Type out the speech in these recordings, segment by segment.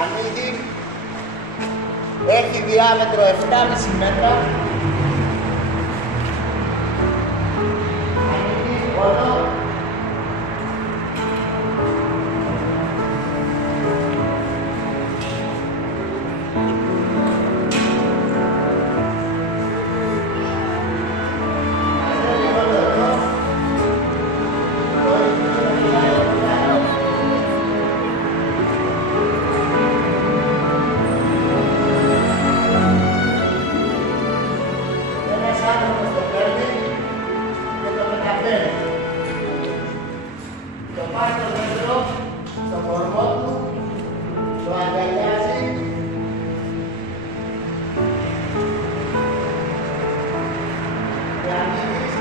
ανοίγει, έχει διάμετρο 7,5 μέτρα. Ανοίγει όλο. Το πάει στο δέντρο, στο κορμό του, το αγκαλιάζει και ανοίγεις.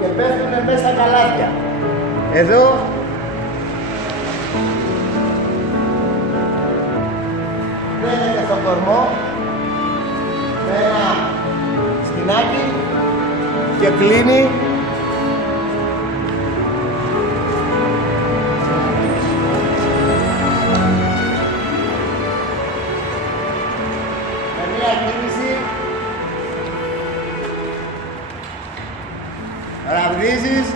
Και πέφτουνε μέσα στα καλάθια. Εδώ μπαίνετε στον κορμό με ένα σκηνάκι και κλείνει. Με μία κίνηση ραβδίζεις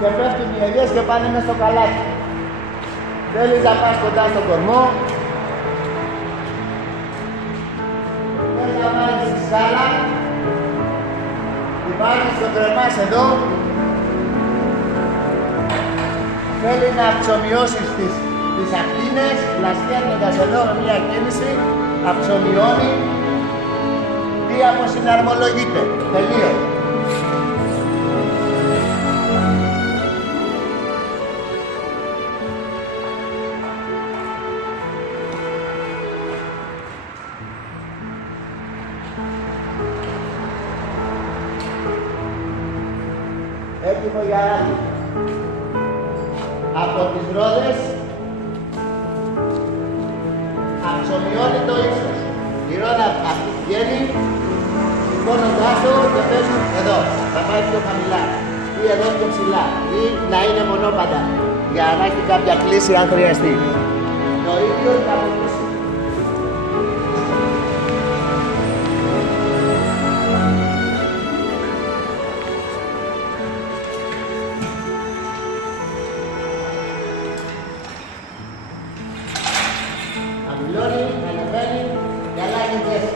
και πέφτουν οι ελιές και πάνε μέσα στο καλάθι. Θέλεις να πας κοντά στον κορμό. Θέλεις να βάλεις τη σκάλα. Τη βάζεις στο κρεμάς εδώ. Θέλεις να αυξομοιώσεις τις ακτίνες, πλαστιάνοντας εδώ με μια κίνηση, αυξομοιώνει. Τι αποσυναρμολογείται. Τελείως. Έτοιμο για άδει. Από τις ρόδες αξιομειώνει το ύψος. Η ρόδα αυτή βγαίνει, σηκώνοντάς το και πέφτει εδώ. Θα πάει πιο χαμηλά ή εδώ πιο ψηλά ή να είναι μονόπαντα για να έχει κάποια κλίση αν χρειαστεί. Το ίδιο θα αποκτήσει. Χαμηλώνει, ανεβαίνει και αλλάζει θέση.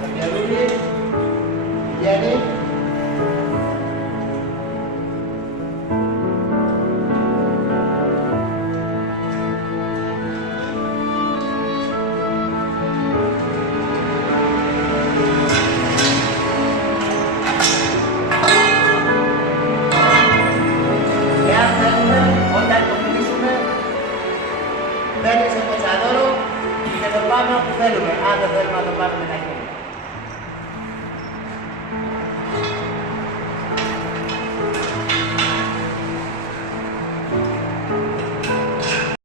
Το καιρούλι βγαίνει. Όταν το κλείσουμε, μπαίνει σε ποτσαδόρο και το πάμε όπου θέλουμε, αν δεν θέλουμε να το πάρουμε τα χέρια.